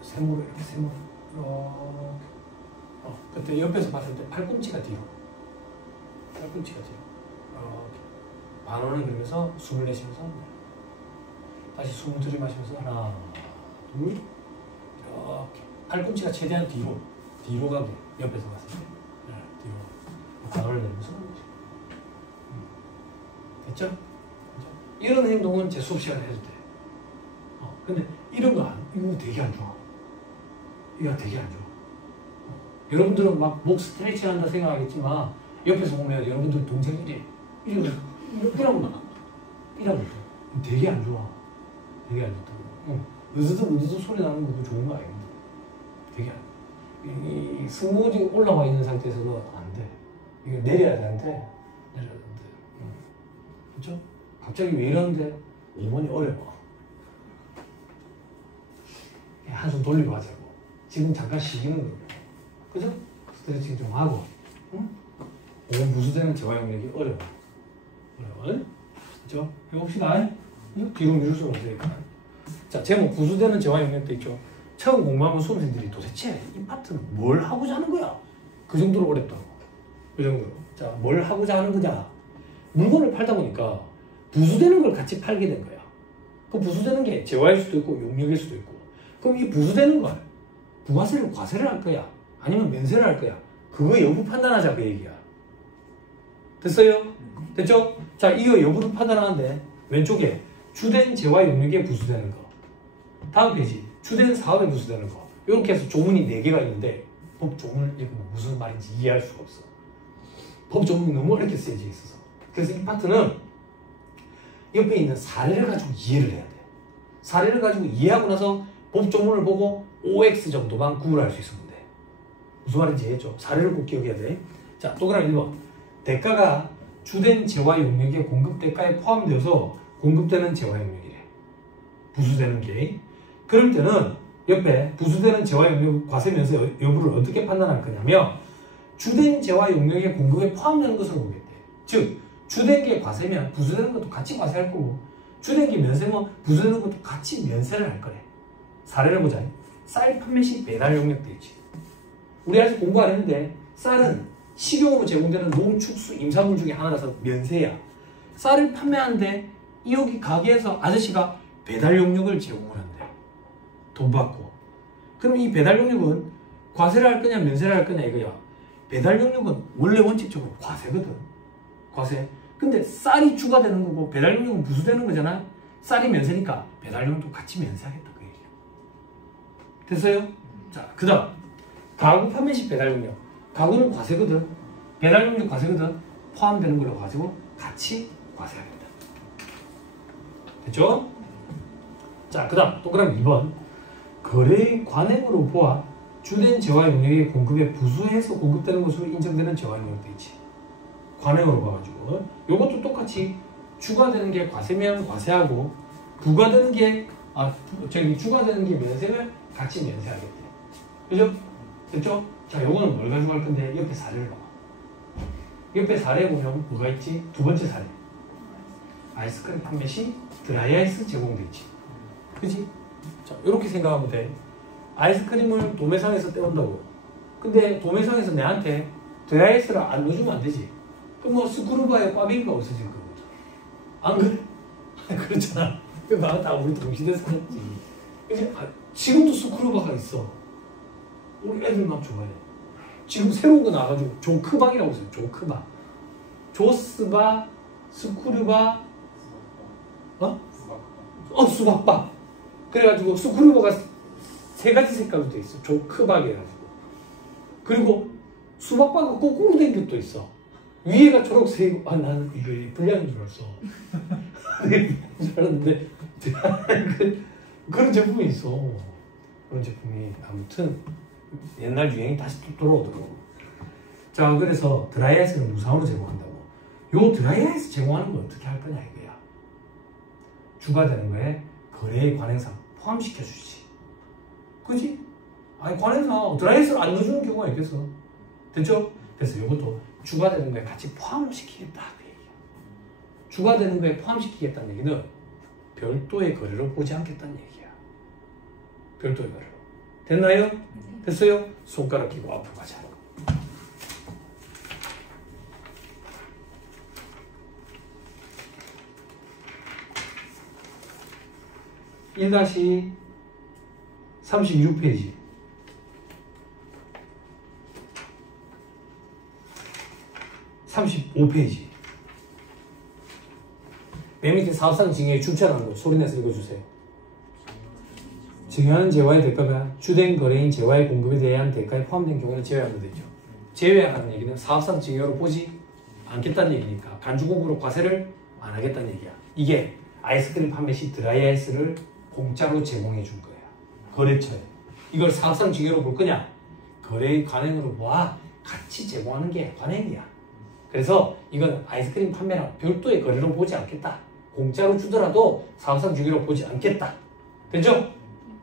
세모로 이렇게 그때 옆에서 봤을 때 팔꿈치가 뒤로 이렇게 반원을 그리면서 숨을 내쉬면서 다시 숨을 들이마시면서 하나 둘 이렇게 팔꿈치가 최대한 뒤로 가게 옆에서 봤을 때 뒤로 반원을 내면서 됐죠? 이런 행동은 제 수업 시간에 해도 돼. 근데 이런 거 이거 되게 안 좋아. 이거 되게 안 좋아. 여러분들은 막 목 스트레칭 한다 생각하겠지만 옆에서 보면 여러분들 동생들이 이러고 되게 안 좋아. 되게 안 좋다고. 으드득 소리 나는 것도 좋은 거 아닙니다. 되게 안 이 승모근이 올라와 있는 상태에서는 안 돼. 이거 내려야 되는데 그렇죠? 갑자기 왜 이러는데 5번이 어려워. 한숨 돌리고 하자고. 지금 잠깐 쉬기는 거예요. 그죠? 스트레칭 좀 하고. 응? 5번 부수되는 재활 영역이 어려워. 그죠? 해봅시다. 뒤로 미룰 수가 없으니까. 자, 제목 부수되는 재활 영역도 있죠. 처음 공부하면 수험생들이 도대체 이 파트는 뭘 하고자 하는 거야? 그 정도로 어렵다고. 그 정도로. 자, 뭘 하고자 하는 거냐? 물건을 팔다 보니까 부수되는 걸 같이 팔게 된 거야. 그 부수되는 게 재화일 수도 있고 용역일 수도 있고. 그럼 이 부수되는 걸 부가세를 과세를 할 거야? 아니면 면세를 할 거야? 그거 여부 판단하자 그 얘기야. 됐어요? 됐죠? 자, 이거 여부를 판단하는데 왼쪽에 주된 재화 용역에 부수되는 거. 다음 페이지 주된 사업에 부수되는 거. 이렇게 해서 조문이 4개가 있는데 법조문을 읽으면 무슨 말인지 이해할 수가 없어. 법조문이 너무 어렵게 쓰여져 있어서. 그래서 이 파트는 옆에 있는 사례를 가지고 이해를 해야 돼. 사례를 가지고 이해하고 나서 법조문을 보고 OX 정도만 구분할 수 있으면 돼. 무슨 말인지 이해했죠? 사례를 꼭 기억해야 돼. 자, 동그라미 1번. 대가가 주된 재화 용역의 공급 대가에 포함되어서 공급되는 재화 용역이래. 부수되는 게. 그럴 때는 옆에 부수되는 재화 용역 과세 면세 여부를 어떻게 판단할 거냐면 주된 재화 용역의 공급에 포함되는 것을 보겠대. 즉 주된 게 과세면 부수되는 것도 같이 과세할 거고 주된 게 면세면 부수되는 것도 같이 면세를 할 거래. 사례를 보자. 쌀 판매 시 배달 용역도 있지. 우리 아직 공부 안 했는데 쌀은 식용으로 제공되는 농축수 임산물 중에 하나라서 면세야. 쌀을 판매하는데 여기 가게에서 아저씨가 배달 용역을 제공을 한대. 돈 받고. 그럼 이 배달 용역은 과세를 할 거냐 면세를 할 거냐 이거야. 배달 용역은 원래 원칙적으로 과세거든. 과세. 근데 쌀이 추가되는 거고 배달 용역은 부수되는 거잖아. 쌀이 면세니까 배달 용역도 같이 면세하겠다 그 얘기야. 됐어요? 자, 그 다음 가구 판매 시 배달 용역. 가구는 과세거든. 배달 용역도 과세거든. 포함되는 걸로 가지고 같이 과세하겠다. 됐죠? 자, 그 다음 동그라미 2번. 거래의 관행으로 보아 주된 재화 용역의 공급에 부수해서 공급되는 것으로 인정되는 재화 용역도 있지. 관행으로 봐가지고 요것도 똑같이 추가되는 게 과세면 과세하고 부과되는 게 추가되는 게 면세면 같이 면세하겠대. 그죠? 됐죠? 자, 요거는 뭘 가지고 할 건데 옆에 사례를 봐. 옆에 사례 보면 뭐가 있지? 두 번째 사례. 아이스크림 판매 시 드라이아이스 제공돼 있지. 그지? 자, 이렇게 생각하면 돼. 아이스크림을 도매상에서 떼온다고. 근데 도매상에서 내한테 드라이아이스를 안 넣어주면 안 되지. 그럼 뭐 스크루바에 꽈배기가 없어질 거거든. 안 그래? 그렇잖아. 그거 다 우리 동시대에 살았지. 이제 지금도 스크루바가 있어. 우리 애들만 좋아해. 지금 새로운 거 나와가지고 조크박이라고 있어요. 조크박. 조스바, 스크루바, 수박박. 그래가지고 스크루바가 세 가지 색깔로 돼 있어. 조크박 해가지고. 그리고 수박박은 거꾸로 된 것도 있어. 위에가 초록색. 나는 이거 불량인 줄 알았어. 불량인 줄 알았는데 그런 제품이 있어. 그런 제품이 아무튼 옛날 유행이 다시 또 돌아오더라고. 자, 그래서 드라이아이스를 무상으로 제공한다고. 요 드라이아이스 제공하는 거 어떻게 할 거냐 이거야. 추가되는 거에 거래의 관행상 포함시켜 주지. 그지? 아니 관행상 드라이아이스를 안 넣어주는 경우가 있겠어. 됐죠? 그래서 이것도 추가되는 거에 같이 포함시키겠다 그 얘기야. 추가되는 거에 포함시키겠다는 얘기는 별도의 거래로 보지 않겠다는 얘기야. 별도의 거래로. 됐나요? 됐어요? 손가락 끼고 앞으로 가자. (1-36) 36페이지. (35페이지) 맨 밑에 사업상 징역의 주체라는 거 소리내서 읽어주세요. 증여하는 재화의 대가가 주된 거래인 재화의 공급에 대한 대가에 포함된 경우는 제외하면 되죠. 제외하는 얘기는 사업상 증여로 보지 않겠다는 얘기니까 간주공급으로 과세를 안 하겠다는 얘기야. 이게 아이스크림 판매 시 드라이아이스를 공짜로 제공해 준 거야. 거래처에. 이걸 사업상 증여로 볼 거냐? 거래의 관행으로 봐. 같이 제공하는 게 관행이야. 그래서 이건 아이스크림 판매랑 별도의 거래로 보지 않겠다. 공짜로 주더라도 사업상 증여로 보지 않겠다. 됐죠?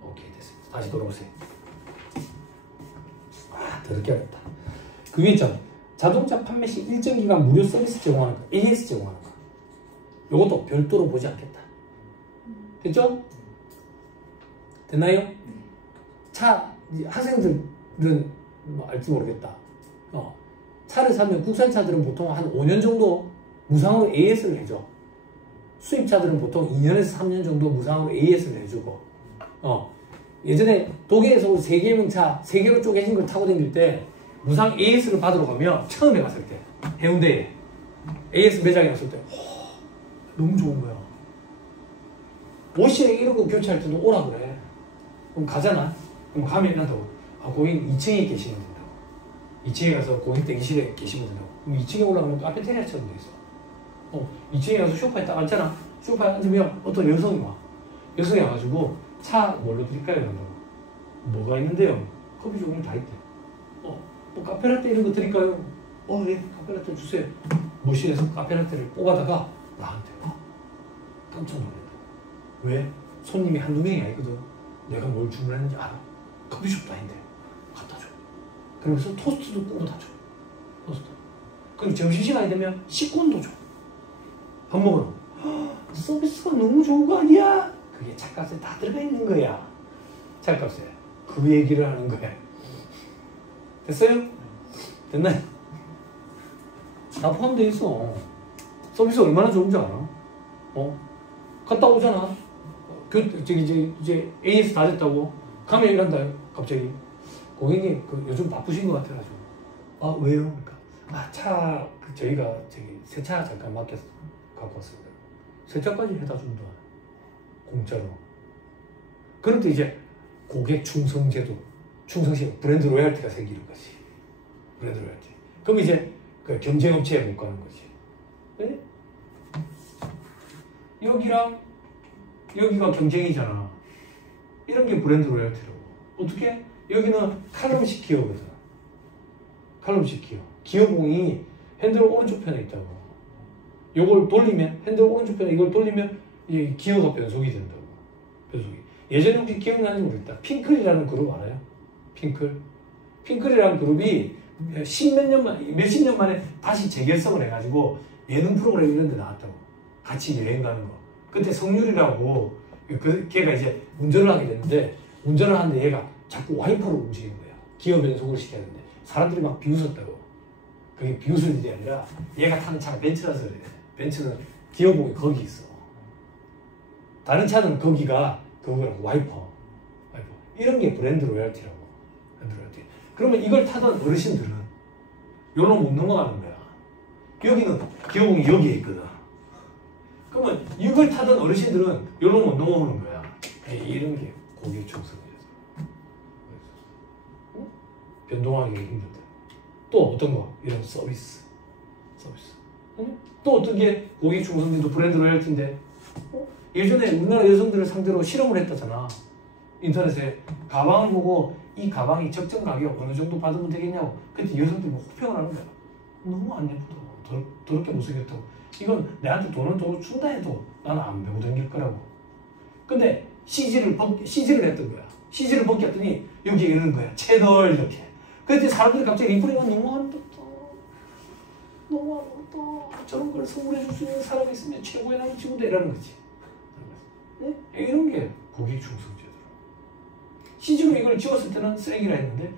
오케이, 됐습니다. 다시 돌아오세요. 더럽게 어렵다. 그 위에 있잖아. 자동차 판매 시 일정 기간 무료 서비스 제공하는 거. AS 제공하는 거. 요것도 별도로 보지 않겠다. 됐죠? 됐나요? 차, 학생들은 뭐 알지 모르겠다. 차를 사면 국산차들은 보통 한 5년 정도 무상으로 AS를 해줘. 수입차들은 보통 2년에서 3년 정도 무상으로 AS를 해주고. 예전에 독일에서 세계명차 3개로 쪼개진 걸 타고 다닐 때 무상 AS를 받으러 가면 처음에 갔을 때 해운대에 AS 매장에 갔을 때 너무 좋은 거야. 옷시에 이러고 교체할 때도 오라 그래. 그럼 가잖아. 그럼 가면 난다고. 고객님 2층에 계시면 된다고. 2층에 가서 고객 대기실에 계시면 된다고. 그럼 2층에 올라가면 카페 테리아처럼 돼 있어. 2층에 가서 소파에 딱 앉잖아. 소파에 앉으면 어떤 여성이 와. 여성이 와가지고 차 뭘로 드릴까요? 이런다고. 뭐가 있는데요? 커피 종류 다 있대. 뭐 카페라떼 이런 거 드릴까요? 예, 카페라떼 주세요. 모실에서 카페라떼를 뽑아다가 나한테 와. 깜짝 놀랐다. 왜? 손님이 한두 명이 아니거든. 내가 뭘 주문했는지 알아. 커피숍도 아닌데 갖다 줘. 그러면서 토스트도 구워다 줘. 토스트. 그럼 점심시간이 되면 식권도 줘. 밥 먹으러. 서비스가 너무 좋은 거 아니야? 그게 차값에 다 들어가 있는 거야. 차값에. 그 얘기를 하는 거야. 됐어요? 됐나요? 다 포함되어 있어. 서비스 얼마나 좋은지 알아? 갔다 오잖아. 이제 AS 다 됐다고. 가면 이런다. 갑자기. 고객님 그 요즘 바쁘신 것 같아가지고. 아 왜요? 그러니까 차 저희가 저기 세차 잠깐 맡겨서 갖고 왔습니다. 세차까지 해다 준다. 공짜로. 그런데 이제 고객 충성제도, 충성시 브랜드 로열티가 생기는 거지. 브랜드 로열티. 그럼 이제 그 경쟁업체에 못 가는 거지. 네? 여기랑 여기가 경쟁이잖아. 이런 게 브랜드 로열티라고. 어떻게? 여기는 칼럼식 기어거든. 칼럼식 기어. 기어봉이 핸들 오른쪽 편에 있다고. 요걸 돌리면, 핸들 오른쪽 편에 이걸 돌리면 이 기어가 변속이 된다고. 변속이. 예전에 혹시 기억나는지 모르겠다. 핑클이라는 그룹 알아요? 핑클? 핑클이라는 그룹이 몇십 년 만에 다시 재결성을 해가지고 예능 프로그램 이런 데 나왔다고. 같이 여행 가는 거. 그때 성률이라고 걔가 이제 운전을 하게 됐는데 운전을 하는데 얘가 자꾸 와이퍼로 움직이는 거야. 기어 변속을 시켜야 되는데 사람들이 막 비웃었다고. 그게 비웃을 일이 아니라 얘가 타는 차가 벤츠라서 그래. 벤츠는 기어봉이 거기 있어. 다른 차는 거기가 그거라고 와이퍼. 이런 게 브랜드 로열티라고. 브랜드 로열티. 그러면 이걸 타던 어르신들은 여기로 못 넘어가는 거야. 여기는 기어봉이 여기에 있거든. 그러면 이걸 타던 어르신들은 여기로 못 넘어오는 거야. 이런 게 고객 충성이죠. 변동하기 힘들다. 또 어떤 거? 이런 서비스. 또 어떤 게 고객 충성도 브랜드 로열티인데 예전에 우리나라 여성들을 상대로 실험을 했다잖아. 인터넷에 가방을 보고 이 가방이 적정 가격 어느 정도 받으면 되겠냐고. 그때 여성들이 뭐 호평을 하는 거야. 너무 안 예쁘다. 더럽게 못생겼다고. 이건 내한테 돈을 준다 해도 나는 안 메고 다닐 거라고. 근데 CG를 했던 거야. CG를 벗겼더니 여기에 이러는 거야. 채널 이렇게. 그때 사람들이 갑자기 리플링가 너무 아름답다. 너무 아름답다. 저런 걸 선물해 줄 수 있는 사람이 있으면 최고의 남친구다 이러는 거지. 네? 이런 게 고객 충성제도라. CG로 이걸 지웠을 때는 쓰레기라 했는데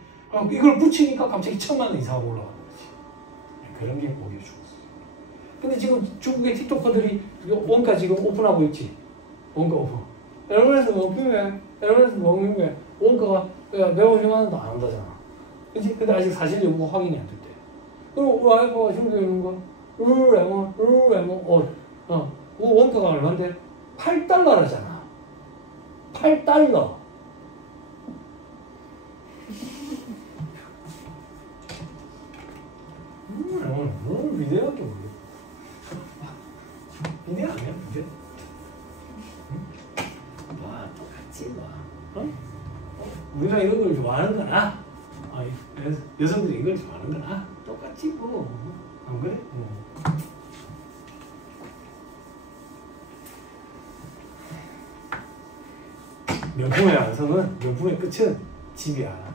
이걸 붙이니까 갑자기 1,000만 원 이상 올라가는 거지. 그런 게 고객 충성. 근데 지금 중국의 틱톡커들이 원가 지금 오픈하고 있지. 원가 오픈. 일본에서 먹는 게 원가가 150만 원도 안 한다잖아. 그치? 근데 아직 사실 여부가 확인이 안 됐대. 그럼 와이프가 준비해놓은 거 원가가 얼마인데? $8잖아. $8. 위대하게 모르겠어. 위대 아니야, 위대? 와, 똑같지, 뭐. 우리가 이런 걸 좋아하는 거나, 여성들이 이걸 좋아하는 거나, 똑같지, 뭐. 안 그래? 명품의 완성은, 명품의 끝은 집이야.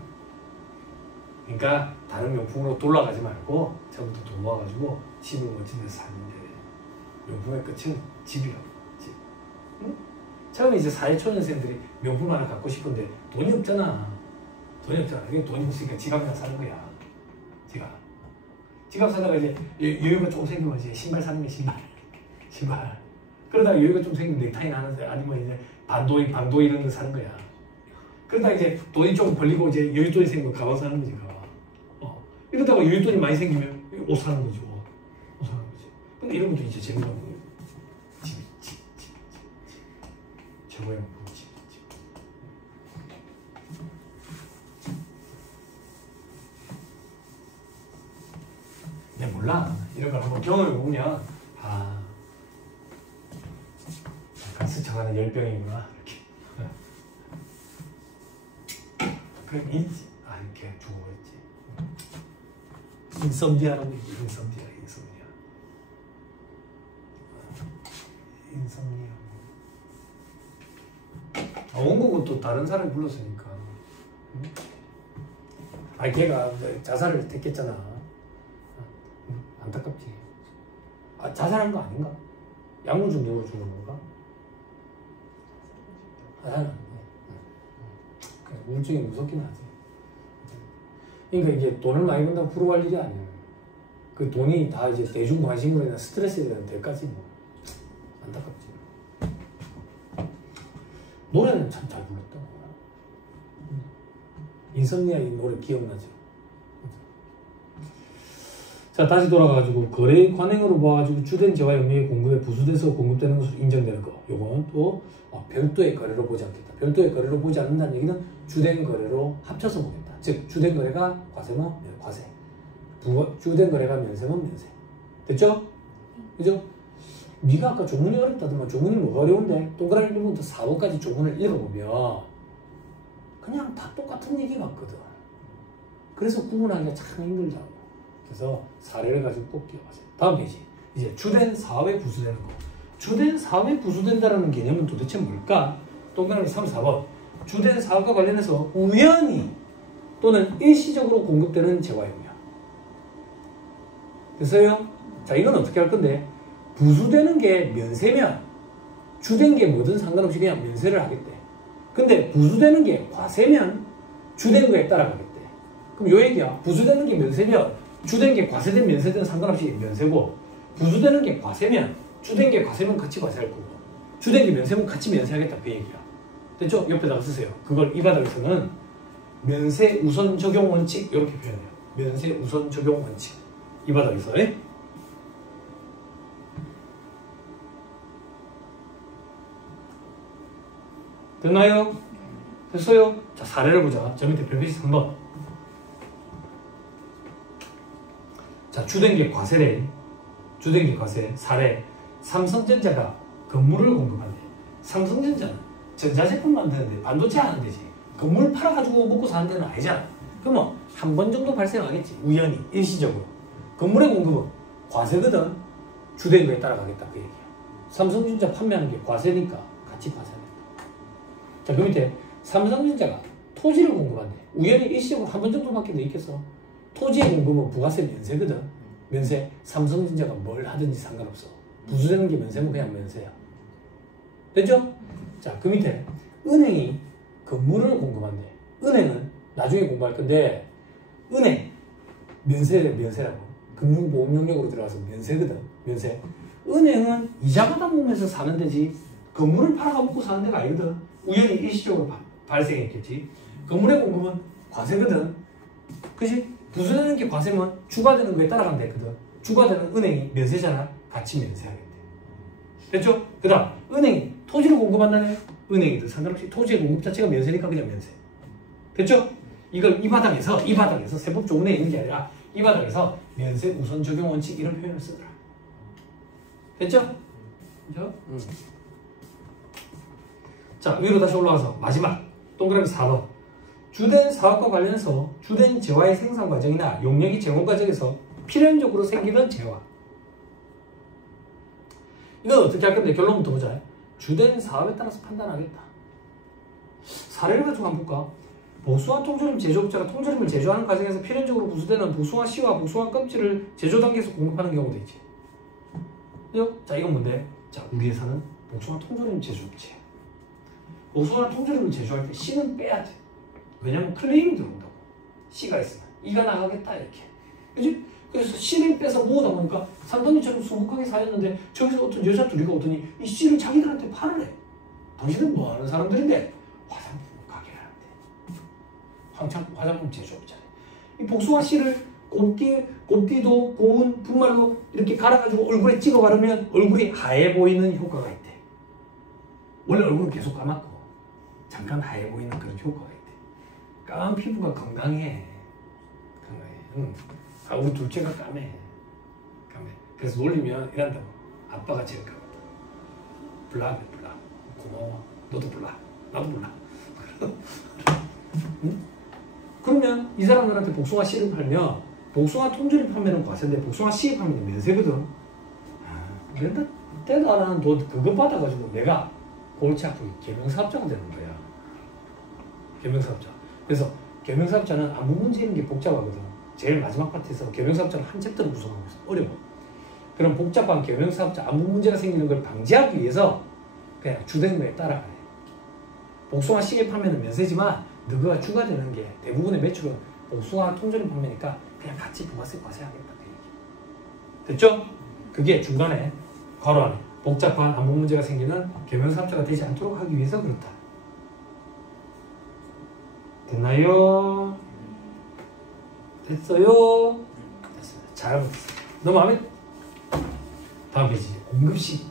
그러니까 다른 명품으로 돌아가지 말고 처음부터 돈 모아가지고 집을 멋진 데서 살면 돼. 명품의 끝은 집이라고. 집. 응? 처음에 이제 사회초년생들이 명품 하나 갖고 싶은데 돈이 없잖아. 돈이 없으니까 지갑 하나 사는 거야. 지갑 사다가 이제 여유가 좀 생기면 이제 신발 사는 게 신발. 그러다가 여유가 좀 생기면 넥타이 하는데 아니면 이제 반도 이런 거 사는 거야. 그러다가 이제 돈이 좀 벌리고 이제 여윳돈이 생기면 가방 사는 거지, 가방. 이러다가 여윳돈이 많이 생기면 옷 사는 거지, 옷 사는 거지. 근데 이런 것도 이제 재미가 없는 거예요. 집. 최고의 명품 집. 그냥 몰라. 이런 걸 한번 경험해보면, 약간 스쳐가는 열병이구나, 이렇게. 그럼 이렇게 죽어버렸지. 인썸니아라고 얘기해. 인썸니아. 원곡은 또 다른 사람이 불렀으니까. 걔가 자살을 했겠잖아. 안타깝지. 자살한 거 아닌가? 약물 중독으로 죽은 건가? 자살은 아니네. 우울증이 무섭긴 하지. 그러니까 이게 돈을 많이 번다고 부러워할 일이 아니야. 그 돈이 다 이제 대중관심으로 스트레스에 대한 대가지 뭐. 안타깝지. 노래는 참 잘 불렀다. 인썸니아 이 노래 기억나죠? 자, 다시 돌아가가지고 거래의 관행으로 봐가지고 주된 재화 영역의 공급에 부수돼서 공급되는 것으로 인정되는 거. 요건 또 별도의 거래로 보지 않겠다. 별도의 거래로 보지 않는다는 얘기는 주된 거래로 합쳐서 보겠다. 즉 주된 거래가 과세면 과세, 주된 거래가 면세면 면세. 됐죠? 그죠? 네가 아까 조문이 어렵다더만 조문이 뭐가 어려운데? 동그라미 1번부터 4번까지 조문을 읽어보면 그냥 다 똑같은 얘기 같거든. 그래서 구분하기가 참 힘들다고. 그래서 사례를 가지고 꼭 기억하세요. 다음 페이지. 이제 주된 사업에 부수되는 거. 주된 사업에 부수된다는 개념은 도대체 뭘까? 동그라미 3, 4번. 주된 사업과 관련해서 우연히 또는 일시적으로 공급되는 재화 용량. 됐어요? 자, 이건 어떻게 할 건데? 부수되는 게 면세면 주된 게 뭐든 상관없이 그냥 면세를 하겠대. 근데 부수되는 게 과세면 주된 거에 따라가겠대. 그럼 요 얘기야. 부수되는 게 면세면 주된 게 과세든 면세든 상관없이 면세고, 부수되는 게 과세면 주된 게 과세면 같이 과세할 거고, 주된 게 면세면 같이 면세하겠다 그 얘기야. 됐죠? 옆에다가 쓰세요. 그걸 이 바닥에서는 면세 우선 적용 원칙 이렇게 표현해요. 면세 우선 적용 원칙. 이 바닥에서. 됐나요? 됐어요? 자, 사례를 보자. 저 밑에 별표시 3번. 자, 주된 게 과세래. 주된 게 과세. 사례. 삼성전자가 건물을 공급한대. 삼성전자는 전자제품 만드는데 반도체 하는 데지. 건물 팔아가지고 먹고 사는 데는 아니잖아. 그러면 한 번 정도 발생하겠지. 우연히, 일시적으로. 건물의 공급은 과세거든. 주된 거에 따라가겠다 그 얘기야. 삼성전자 판매하는 게 과세니까 같이 과세하겠다. 자, 그 밑에 삼성전자가 토지를 공급한대. 우연히 일시적으로 한 번 정도밖에 더 있겠어. 토지의 공급은 부가세 면세거든. 면세. 삼성전자가 뭘 하든지 상관없어. 부수되는 게 면세면 그냥 면세야. 됐죠? 자, 그 밑에 은행이 건물을 공급한대. 은행은 나중에 공부할 건데 은행 면세라고. 금융보험 영역으로 들어가서 면세거든. 면세. 은행은 이자 받아먹으면서 사는 데지 건물을 팔아가 먹고 사는 데가 아니거든. 우연히 일시적으로 발생했겠지. 건물의 공급은 과세거든. 그치? 부수되는 게 과세면 추가되는 거에 따라가면 되거든. 추가되는 은행이 면세잖아. 같이 면세하겠대. 됐죠? 그 다음 은행이 토지를 공급한다네. 은행이든 상관없이 토지의 공급 자체가 면세니까 그냥 면세. 됐죠? 이걸 이 바닥에서 세법 조문에 있는 게 아니라 이 바닥에서 면세 우선 적용 원칙 이런 표현을 쓰더라. 됐죠? 그죠? 자, 위로 다시 올라와서 마지막 동그라미 4번. 주된 사업과 관련해서 주된 재화의 생산 과정이나 용역의 제공 과정에서 필연적으로 생기는 재화. 이건 어떻게 할 건데 결론부터 보자. 주된 사업에 따라서 판단하겠다. 사례를 가지고 한번 볼까? 보수화 통조림 제조업자가 통조림을 제조하는 과정에서 필연적으로 부수되는 보수화 씨와 보수화 껍질을 제조 단계에서 공급하는 경우도 있지. 그죠? 자, 이건 뭔데? 자, 우리 회사는 보수화 통조림 제조업체. 보수화 통조림을 제조할 때 씨는 빼야 돼. 왜냐면 클레임이 들어온다고. 씨가 있으면 이가 나가겠다 이렇게. 그지? 그래서 씨를 빼서 모으다 보니까 상당히처럼 수북하게 사였는데 저기서 어떤 여자 둘이가 오더니 이 씨를 자기들한테 팔으래. 당신은 뭐 하는 사람들인데? 화장품 가게를 하는데. 화장품 제조업자래. 이 복숭아 씨를 곱디도 고운 분말로 이렇게 갈아가지고 얼굴에 찍어 바르면 얼굴이 하얘 보이는 효과가 있대. 원래 얼굴은 계속 까맣고 잠깐 하얘 보이는 그런 효과가 있대. 까만 피부가 건강해. 우리 둘째가 까매. 그래서 놀리면 이란다고. 아빠가 제일 까맣다. 블라. 고마워. 너도 블라. 나도 블라. 응? 그러면 이 사람들한테 복숭아 씨를 팔면 복숭아 통조림 판매는 과세인데 복숭아 씨 판매는 면세거든. 그런데 때도 안 하는 돈 그거 받아가지고 내가 골치 아프게 개명사업자가 되는 거야. 개명사업자. 그래서 개명사업자는 안무 문제 있는 게 복잡하거든. 제일 마지막 파트에서 개명사업자는 한 챕터를 구성하고 있어. 어려워. 그럼 복잡한 개명사업자 안무 문제가 생기는 걸 방지하기 위해서 그냥 주된 거에 따라가야 돼. 복숭아 씨의 판매는 면세지만 너가 추가되는 게 대부분의 매출은 복숭아 통조림 판매니까 그냥 같이 부가세 과세하겠다. 됐죠? 그게 중간에 괄호 안에 복잡한 안무 문제가 생기는 개명사업자가 되지 않도록 하기 위해서 그렇다. 됐나요? 됐어요? 됐어요. 잘 붙었어요. 너 마음에? 다음 페이지. 공급식.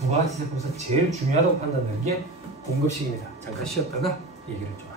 부가가치세법에서 제일 중요하다고 판단되는 게 공급식입니다. 잠깐 쉬었다가 얘기를 좀